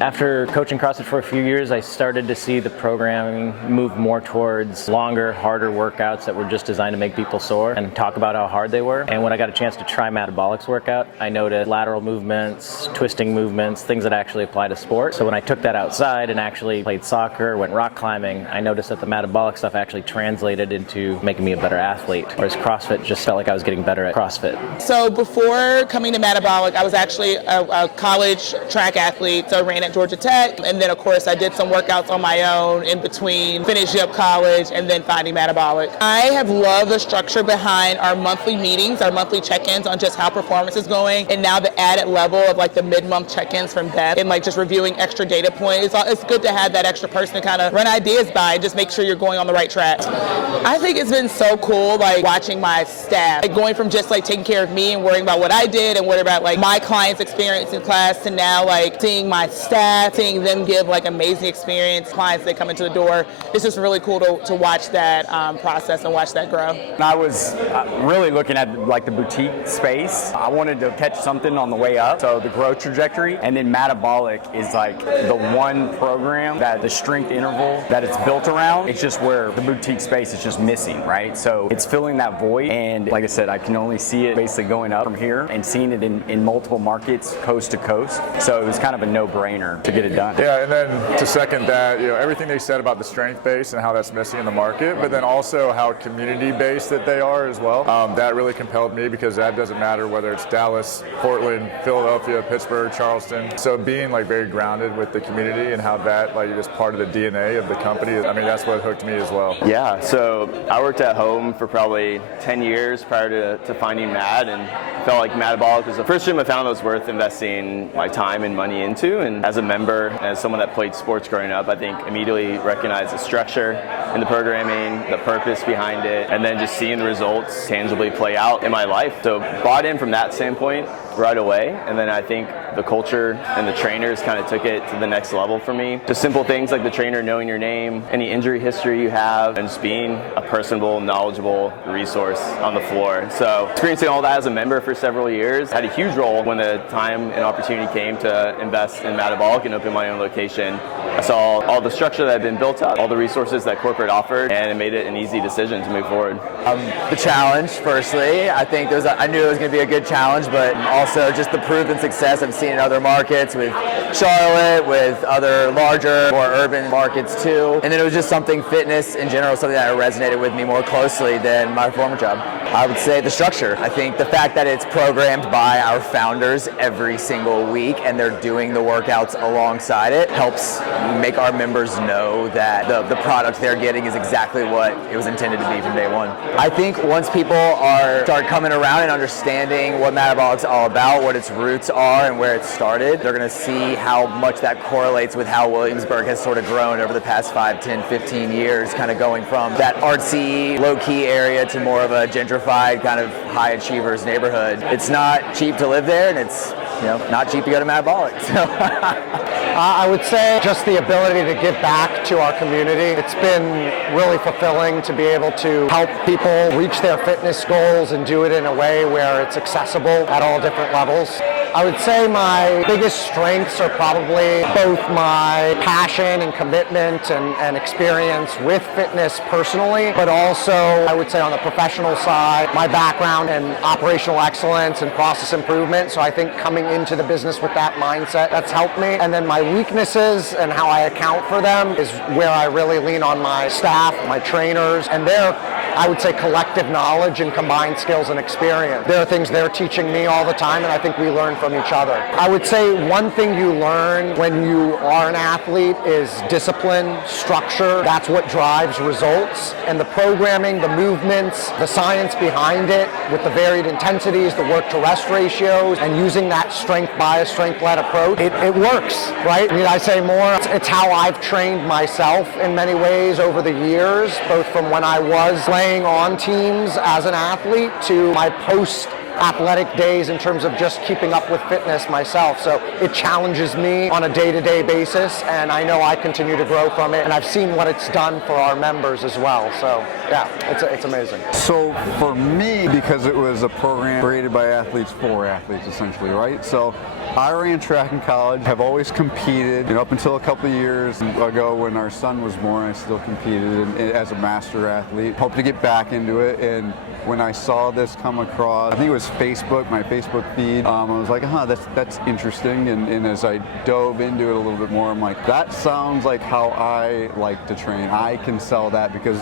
After coaching CrossFit for a few years, I started to see the programming move more towards longer, harder workouts that were just designed to make people sore and talk about how hard they were. And when I got a chance to try MADabolic's workout, I noticed lateral movements, twisting movements, things that actually apply to sport. So when I took that outside and actually played soccer, went rock climbing, I noticed that the MADabolic stuff actually translated into making me a better athlete, whereas CrossFit just felt like I was getting better at CrossFit. So before coming to MADabolic, I was actually a college track athlete, so I ran at Georgia Tech, and then of course I did some workouts on my own in between finishing up college and then finding MADabolic. I have loved the structure behind our monthly meetings, our monthly check-ins on just how performance is going, and now the added level of like the mid-month check-ins from Beth and like just reviewing extra data points. It's good to have that extra person to kind of run ideas by and just make sure you're going on the right track. I think it's been so cool, like watching my staff, like going from just like taking care of me and worrying about what I did and worrying about like my clients' experience in class to now like seeing my staff, seeing them give like amazing experience, clients that come into the door. It's just really cool to watch that process and watch that grow. I was really looking at like the boutique space. I wanted to catch something on the way up, so the growth trajectory, and then MADabolic is like the one program that the strength interval that it's built around. It's just where the boutique space is just missing, right? So it's filling that void, and like I said, I can only see it basically going up from here and seeing it in multiple markets, coast to coast. So it was kind of a no-brainer to get it done. Yeah, and then to second that, everything they said about the strength base and how that's missing in the market, but then also how community-based that they are as well. That really compelled me because that doesn't matter whether it's Dallas, Portland, Philadelphia, Pittsburgh, Charleston. So being like very grounded with the community and how that like is part of the DNA of the company, I mean, that's what hooked me as well. Yeah, so I worked at home for probably 10 years prior to finding Mad, and felt like MADabolic was the first gym I found that was worth investing my time and money into. And as a member, as someone that played sports growing up, I think immediately recognized the structure and the programming, the purpose behind it, and then just seeing the results tangibly play out in my life. So bought in from that standpoint right away, and then I think the culture and the trainers kind of took it to the next level for me. Just simple things like the trainer knowing your name, any injury history you have, and just being a personable, knowledgeable resource on the floor. So experiencing all that as a member for several years had a huge role when the time and opportunity came to invest in MADabolic and open my own location. I saw all the structure that had been built up, all the resources that corporate offered, and it made it an easy decision to move forward. The challenge, firstly, I think I knew it was going to be a good challenge, but also just the proven success I've seen in other markets with Charlotte, with other larger, more urban markets too. And then it was just something, fitness in general, something that resonated with me more closely than my former job. I would say the structure. I think the fact that it's programmed by our founders every single week and they're doing the workouts alongside it helps make our members know that the product they're getting is exactly what it was intended to be from day one. I think once people start coming around and understanding what MADabolic's all about, what its roots are and where it started, they're going to see how much that correlates with how Williamsburg has sort of grown over the past 5, 10, 15 years, kind of going from that artsy, low-key area to more of a gentrified kind of high achievers neighborhood. It's not cheap to live there, and it's not cheap to go to MADabolic. So. I would say just the ability to give back to our community. It's been really fulfilling to be able to help people reach their fitness goals and do it in a way where it's accessible at all different levels. I would say my biggest strengths are probably both my passion and commitment and experience with fitness personally, but also I would say on the professional side, my background in operational excellence and process improvement. So I think coming into the business with that mindset, that's helped me. And then my weaknesses and how I account for them is where I really lean on my staff, my trainers, and their, I would say, collective knowledge and combined skills and experience. There are things they're teaching me all the time, and I think we learn from each other. I would say one thing you learn when you are an athlete is discipline, structure. That's what drives results. And the programming, the movements, the science behind it, with the varied intensities, the work to rest ratios, and using that strength bias, strength-led approach, it works, right? Need I say more? It's how I've trained myself in many ways over the years, both from when I was playing on teams as an athlete to my post-athletic days in terms of just keeping up with fitness myself. So it challenges me on a day-to-day basis, and I know I continue to grow from it, and I've seen what it's done for our members as well. So yeah, it's amazing. So for me, because it was a program created by athletes for athletes, essentially, right? So I ran track in college, have always competed, and up until a couple of years ago when our son was born, I still competed as a master athlete. Hope to get back into it, and when I saw this come across, I think it was Facebook, my Facebook feed, I was like, that's interesting, and as I dove into it a little bit more, I'm like, that sounds like how I like to train. I can sell that because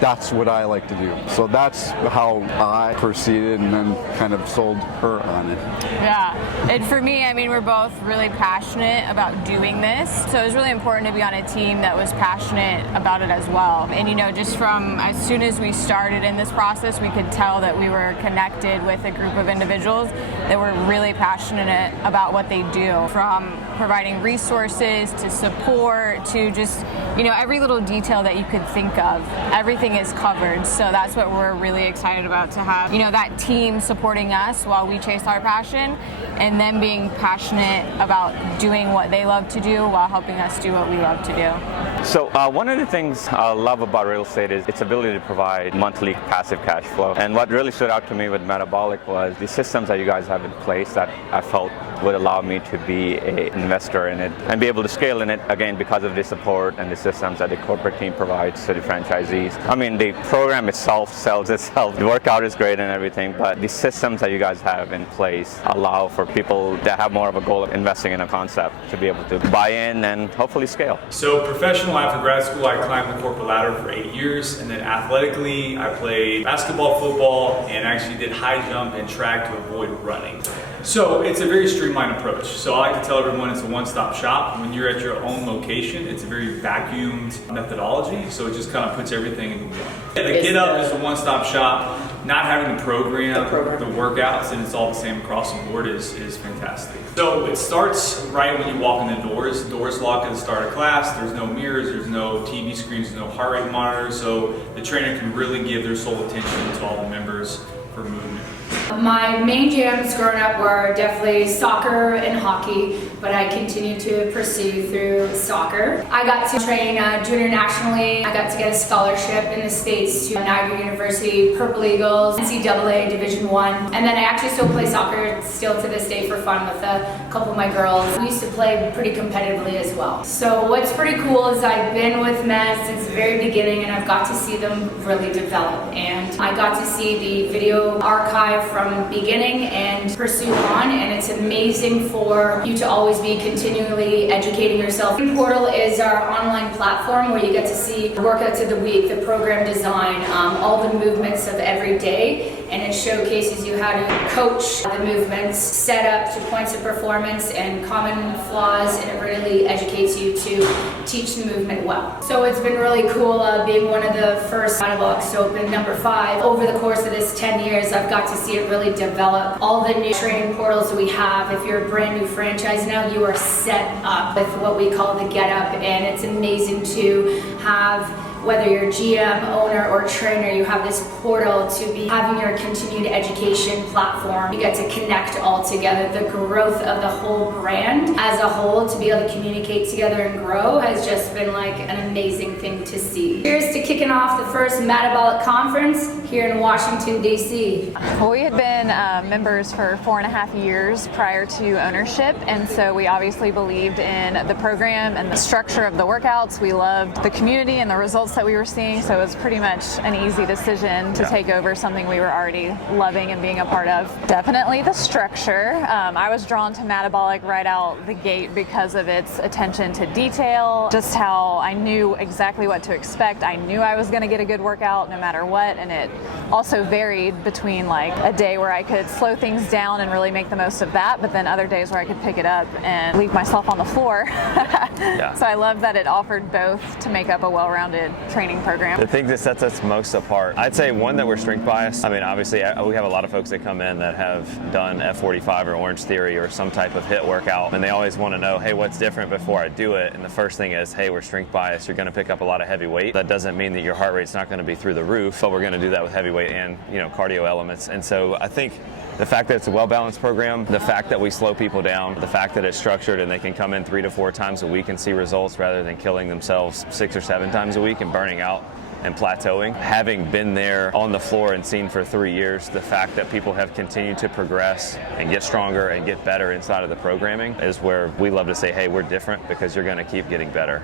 that's what I like to do. So that's how I proceeded and then kind of sold her on it. Yeah, and for me, I mean, we're both really passionate about doing this. So it was really important to be on a team that was passionate about it as well. And you know, just from as soon as we started in this process, we could tell that we were connected with a group of individuals that were really passionate about what they do, from providing resources to support to just, you know, every little detail that you could think of. Everything is covered, so that's what we're really excited about, to have, you know, that team supporting us while we chase our passion, and then being passionate about doing what they love to do while helping us do what we love to do. So one of the things I love about real estate is its ability to provide monthly passive cash flow. And what really stood out to me with MADabolic was the systems that you guys have in place that I felt would allow me to be an investor in it and be able to scale in it, again, because of the support and the systems that the corporate team provides to the franchisees. I mean, the program itself sells itself. The workout is great and everything, but the systems that you guys have in place allow for people that have more of a goal of investing in a concept to be able to buy in and hopefully scale. So professional, after grad school, I climbed the corporate ladder for 8 years, and then athletically, I played basketball, football, and actually did high jump and track to avoid running. So it's a very streamlined approach. So I like to tell everyone it's a one-stop shop. When you're at your own location, it's a very vacuumed methodology, so it just kind of puts everything in one. The Get Up is a one-stop shop. Not having the program, the workouts, and it's all the same across the board is fantastic. So it starts right when you walk in the doors. Doors lock at the start of class. There's no mirrors, there's no TV screens, there's no heart rate monitors, so the trainer can really give their sole attention to all the members for movement. My main jams growing up were definitely soccer and hockey, but I continued to pursue through soccer. I got to train junior nationally. I got to get a scholarship in the States to Niagara University, Purple Eagles, NCAA Division I, and then I actually still play soccer still to this day for fun with a couple of my girls. We used to play pretty competitively as well. So what's pretty cool is I've been with Med since the very beginning, and I've got to see them really develop. And I got to see the video archive from beginning and pursue on, and it's amazing for you to always be continually educating yourself. Portal is our online platform where you get to see the workouts of the week, the program design, all the movements of every day, and it showcases you how to coach the movements, set up to points of performance and common flaws, and it really educates you to teach the movement well. So it's been really cool being one of the first MADabolic to open number 5. Over the course of this 10 years, I've got to see it really develop. All the new training portals that we have, if you're a brand new franchise now, you are set up with what we call the Get Up, and it's amazing to have, whether you're GM, owner, or trainer, you have this portal to be having your continued education platform. You get to connect all together. The growth of the whole brand as a whole, to be able to communicate together and grow, has just been like an amazing thing to see. Here's to kicking off the first MADabolic conference here in Washington, D.C. Well, we had been members for 4.5 years prior to ownership, and so we obviously believed in the program and the structure of the workouts. We loved the community and the results that we were seeing, so it was pretty much an easy decision to take over something we were already loving and being a part of. Definitely the structure. I was drawn to MADabolic right out the gate because of its attention to detail, just how I knew exactly what to expect. I knew I was going to get a good workout no matter what, and it also varied between like a day where I could slow things down and really make the most of that, but then other days where I could pick it up and leave myself on the floor. So I love that it offered both to make up a well-rounded training program. The thing that sets us most apart, I'd say one, that we're strength biased. I mean, obviously we have a lot of folks that come in that have done F45 or Orange Theory or some type of HIIT workout, and they always want to know, hey, what's different before I do it? And the first thing is, hey, we're strength biased. You're going to pick up a lot of heavy weight. That doesn't mean that your heart rate's not going to be through the roof, but we're going to do that with heavy weight and, you know, cardio elements. And so I think the fact that it's a well-balanced program, the fact that we slow people down, the fact that it's structured and they can come in 3 to 4 times a week and see results rather than killing themselves 6 or 7 times a week and burning out and plateauing. Having been there on the floor and seen for 3 years, the fact that people have continued to progress and get stronger and get better inside of the programming is where we love to say, hey, we're different because you're going to keep getting better.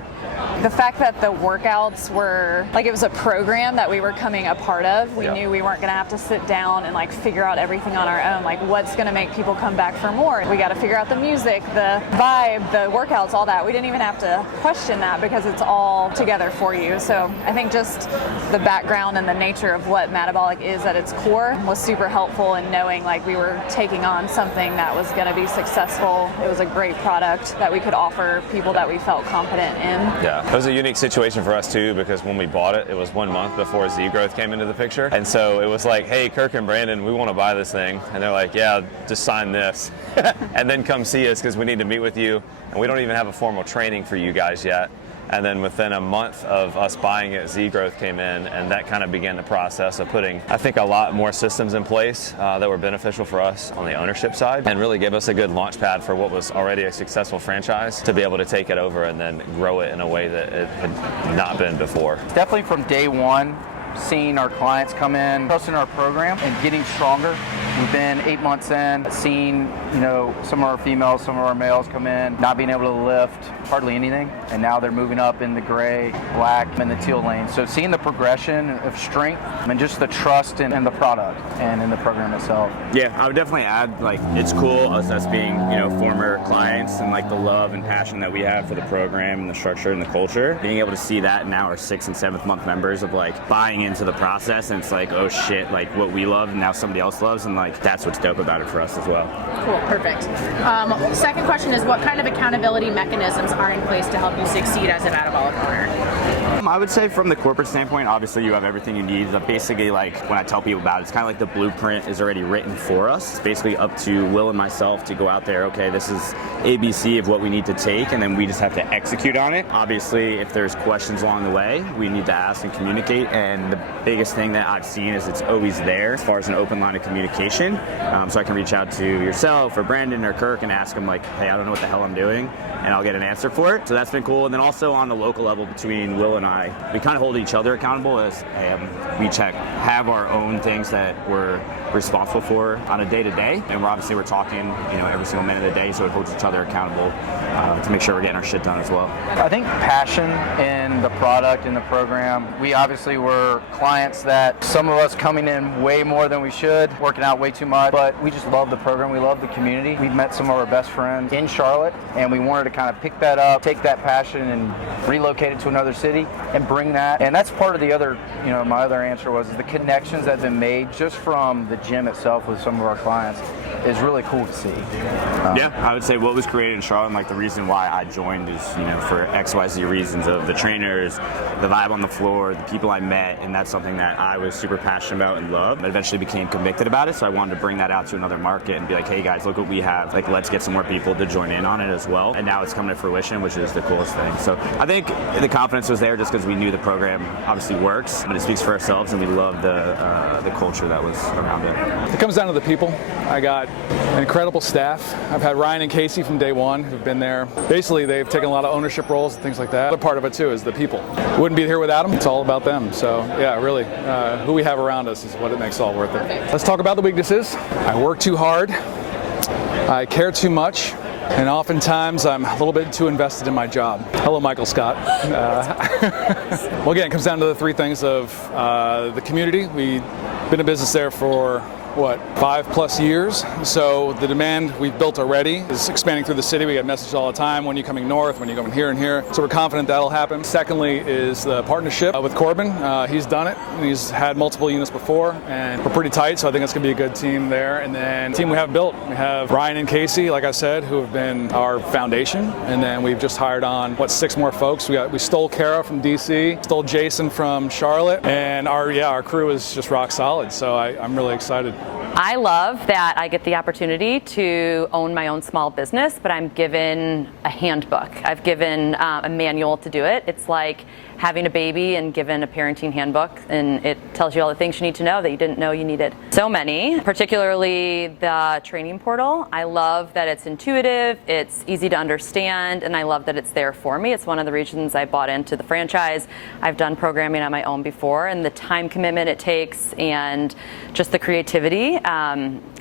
The fact that the workouts were, like, it was a program that we were coming a part of. We knew we weren't going to have to sit down and like figure out everything on our own. Like, what's going to make people come back for more? We got to figure out the music, the vibe, the workouts, all that. We didn't even have to question that because it's all together for you. So I think just the background and the nature of what MADabolic is at its core was super helpful in knowing like we were taking on something that was going to be successful. It was a great product that we could offer people that we felt confident in. Yeah, it was a unique situation for us too, because when we bought it, it was 1 month before Z-Growth came into the picture. And so it was like, hey, Kirk and Brandon, we want to buy this thing. And they're like, yeah, just sign this. And then come see us because we need to meet with you. And we don't even have a formal training for you guys yet. And then within a month of us buying it, Z-Growth came in, and that kind of began the process of putting, I think, a lot more systems in place that were beneficial for us on the ownership side, and really gave us a good launch pad for what was already a successful franchise to be able to take it over and then grow it in a way that it had not been before. Definitely from day one, seeing our clients come in, trusting our program, and getting stronger. We've been 8 months in, seeing, some of our females, some of our males come in, not being able to lift hardly anything, and now they're moving up in the gray, black, and the teal lane. So seeing the progression of strength and just the trust in the product and in the program itself. Yeah, I would definitely add, like, it's cool us being, former clients and like the love and passion that we have for the program and the structure and the culture. Being able to see that now our 6th and 7th month members of like buying into the process, and it's like, oh shit, like what we love and now somebody else loves, and like that's what's dope about it for us as well. Cool, perfect. Second question is, what kind of accountability mechanisms are in place to help you succeed as a MADabolic owner? I would say from the corporate standpoint, obviously you have everything you need. Basically, like when I tell people about it, it's kind of like the blueprint is already written for us. It's basically up to Will and myself to go out there, okay, this is ABC of what we need to take, and then we just have to execute on it. Obviously, if there's questions along the way, we need to ask and communicate, and the biggest thing that I've seen is it's always there as far as an open line of communication. So I can reach out to yourself or Brandon or Kirk and ask them like, hey, I don't know what the hell I'm doing, and I'll get an answer for it. So that's been cool. And then also on the local level between Will and I, we kind of hold each other accountable as we have our own things that we're responsible for on a day-to-day, and we're talking every single minute of the day, so it holds each other accountable to make sure we're getting our shit done as well. I think passion in the product, in the program. We obviously were clients that some of us coming in way more than we should, working out way too much, but we just love the program. We love the community. We've met some of our best friends in Charlotte, and we wanted to kind of pick that up, take that passion and relocate it to another city and bring that. And that's part of the other, my other answer was the connections that have been made just from the gym itself with some of our clients is really cool to see. Yeah, I would say what was created in Charlotte, and like the reason why I joined is, for XYZ reasons of the trainers, the vibe on the floor, the people I met, and that's something that I was super passionate about and loved. I eventually became convicted about it, so I wanted to bring that out to another market and be like, hey guys, look what we have. Like, let's get some more people to join in on it as well. And now it's coming to fruition, which is the coolest thing. So I think the confidence was there just because we knew the program obviously works, but it speaks for ourselves, and we love the culture that was around it. It comes down to the people. I got an incredible staff. I've had Ryan and Casey from day one who've been there. Basically, they've taken a lot of ownership roles and things like that. The other part of it too is the people. Wouldn't be here without them. It's all about them. So yeah, really, who we have around us is what it makes it all worth it. Let's talk about the weaknesses. I work too hard. I care too much. And oftentimes I'm a little bit too invested in my job. Hello, Michael Scott. Well, again, it comes down to the three things of the community. We've been in business there for 5+ years. So the demand we've built already is expanding through the city. We get messages all the time, when you're coming north, when you're coming here and here. So we're confident that'll happen. Secondly is the partnership with Corbin. He's done it. He's had multiple units before, and we're pretty tight, so I think it's gonna be a good team there. And then the team we have built, we have Ryan and Casey, like I said, who have been our foundation. And then we've just hired on, 6 more folks. We stole Kara from DC, stole Jason from Charlotte, and our crew is just rock solid. So I'm really excited. I love that I get the opportunity to own my own small business, but I'm given a handbook. I've given a manual to do it. It's like having a baby and given a parenting handbook, and it tells you all the things you need to know that you didn't know you needed. So many, particularly the training portal. I love that it's intuitive, it's easy to understand, and I love that it's there for me. It's one of the reasons I bought into the franchise. I've done programming on my own before, and the time commitment it takes and just the creativity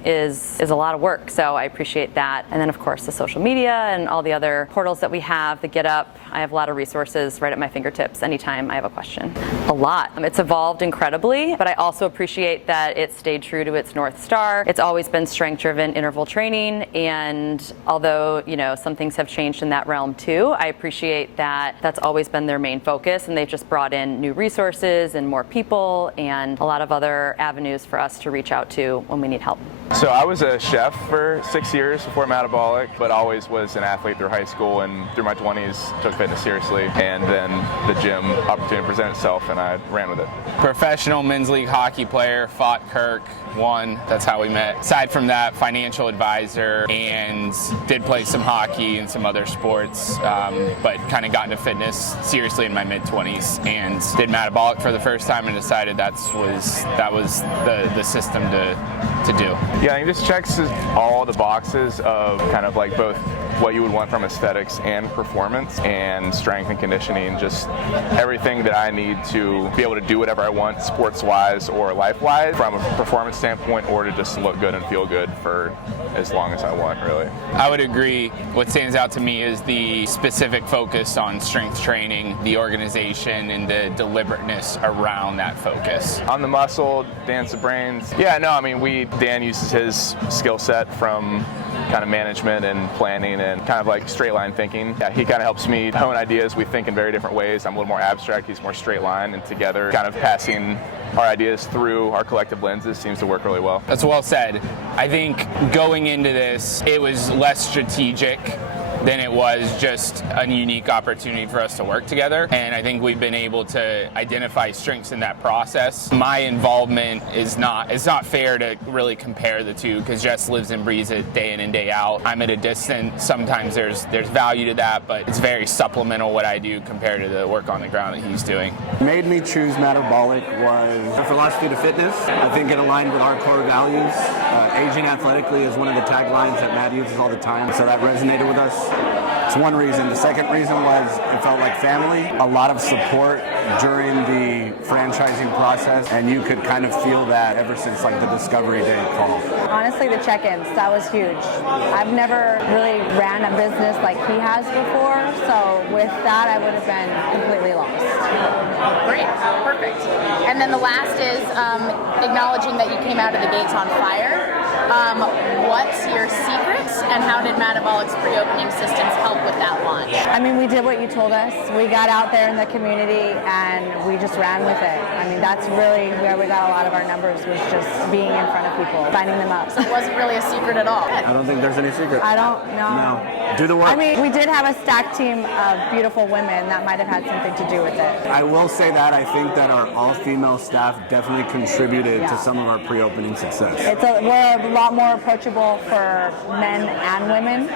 is a lot of work, so I appreciate that. And then of course the social media and all the other portals that we have, the Get Up, I have a lot of resources right at my fingertips anytime I have a question. A lot. It's evolved incredibly, but I also appreciate that it stayed true to its North Star. It's always been strength-driven interval training, and although, you know, some things have changed in that realm too, I appreciate that that's always been their main focus, and they've just brought in new resources and more people and a lot of other avenues for us to reach out to when we need help. So I was a chef for 6 years before MADabolic, but always was an athlete through high school, and through my 20s took fitness seriously, and then the gym opportunity presented itself and I ran with it. Professional men's league hockey player, fought Kirk, won. That's how we met. Aside from that, financial advisor, and did play some hockey and some other sports, but kind of got into fitness seriously in my mid-20s and did MADabolic for the first time and decided that was the system to do. Yeah, it just checks all the boxes of kind of like both what you would want from aesthetics and performance and strength and conditioning, just everything that I need to be able to do whatever I want sports-wise or life-wise from a performance standpoint, or to just look good and feel good for as long as I want, really. I would agree. What stands out to me is the specific focus on strength training, the organization, and the deliberateness around that focus. On the muscle, Dan's the brains. Yeah, no, I mean, Dan uses his skill set from kind of management and planning and kind of like straight line thinking. Yeah, he kind of helps me hone ideas. We think in very different ways. I'm a little more abstract, he's more straight line, and together kind of passing our ideas through our collective lenses seems to work really well. That's well said. I think going into this, it was less strategic than it was just a unique opportunity for us to work together. And I think we've been able to identify strengths in that process. My involvement it's not fair to really compare the two, because Jess lives and breathes it day in and day out. I'm at a distance. Sometimes there's value to that, but it's very supplemental what I do compared to the work on the ground that he's doing. Made me choose MADabolic was the philosophy to fitness. I think it aligned with our core values. Aging athletically is one of the taglines that Matt uses all the time, so that resonated with us. It's one reason. The second reason was it felt like family. A lot of support during the franchising process, and you could kind of feel that ever since like the Discovery Day call. Honestly, the check-ins, that was huge. I've never really ran a business like he has before, so with that I would have been completely lost. Great, perfect. And then the last is acknowledging that you came out of the gates on fire. What's your secrets, and how did MADabolic's pre-opening systems help with that launch? I mean, we did what you told us. We got out there in the community and we just ran with it. I mean, that's really where we got a lot of our numbers, was just being in front of people, signing them up. So it wasn't really a secret at all. I don't think there's any secret. I don't know. No. Do the work. I mean, we did have a stacked team of beautiful women that might have had something to do with it. I will say that I think that our all-female staff definitely contributed to some of our pre-opening success. We're a lot more approachable for men and women,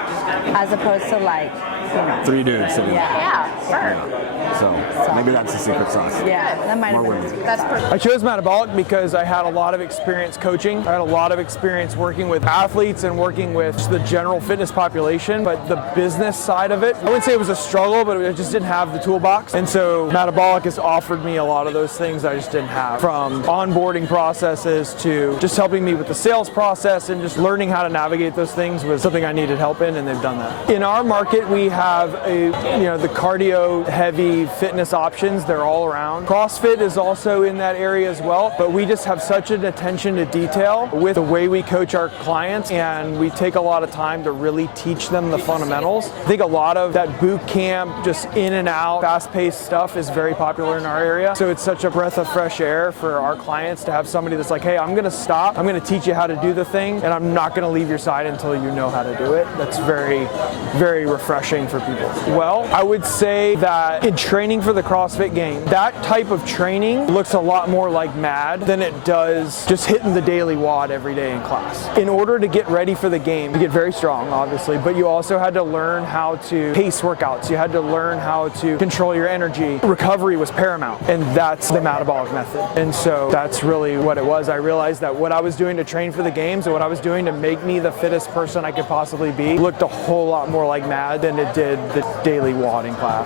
as opposed to like, you know, 3 dudes sitting there. Yeah, sure. So maybe that's the secret sauce. Yeah, that might have been. That's perfect. I chose MADabolic because I had a lot of experience coaching. I had a lot of experience working with athletes and working with the general fitness population, but the business side of it, I wouldn't say it was a struggle, but I just didn't have the toolbox. And so MADabolic has offered me a lot of those things I just didn't have, from onboarding processes to just helping me with the sales process, and just learning how to navigate those things was something I needed help in, and they've done that. In our market, we have the cardio heavy fitness options. They're all around. CrossFit is also in that area as well, but we just have such an attention to detail with the way we coach our clients, and we take a lot of time to really teach them the fundamentals. I think a lot of that boot camp, just in and out, fast-paced stuff is very popular in our area. So it's such a breath of fresh air for our clients to have somebody that's like, hey, I'm going to stop, I'm going to teach you how to do the thing, and I'm not going to leave your side until you know how to do it. That's very, very refreshing for people. Well, I would say that in training for the CrossFit Games, that type of training looks a lot more like MAD than it does just hitting the daily WOD every day in class. In order to get ready for the game, you get very strong, obviously, but you also had to learn how to pace workouts. You had to learn how to control your energy. Recovery was paramount, and that's the MADabolic method. And so that's really what it was. I realized that what I was doing to train for the games and what I was doing to make me the fittest person I could possibly be looked a whole lot more like MAD than it did the daily WOD in class.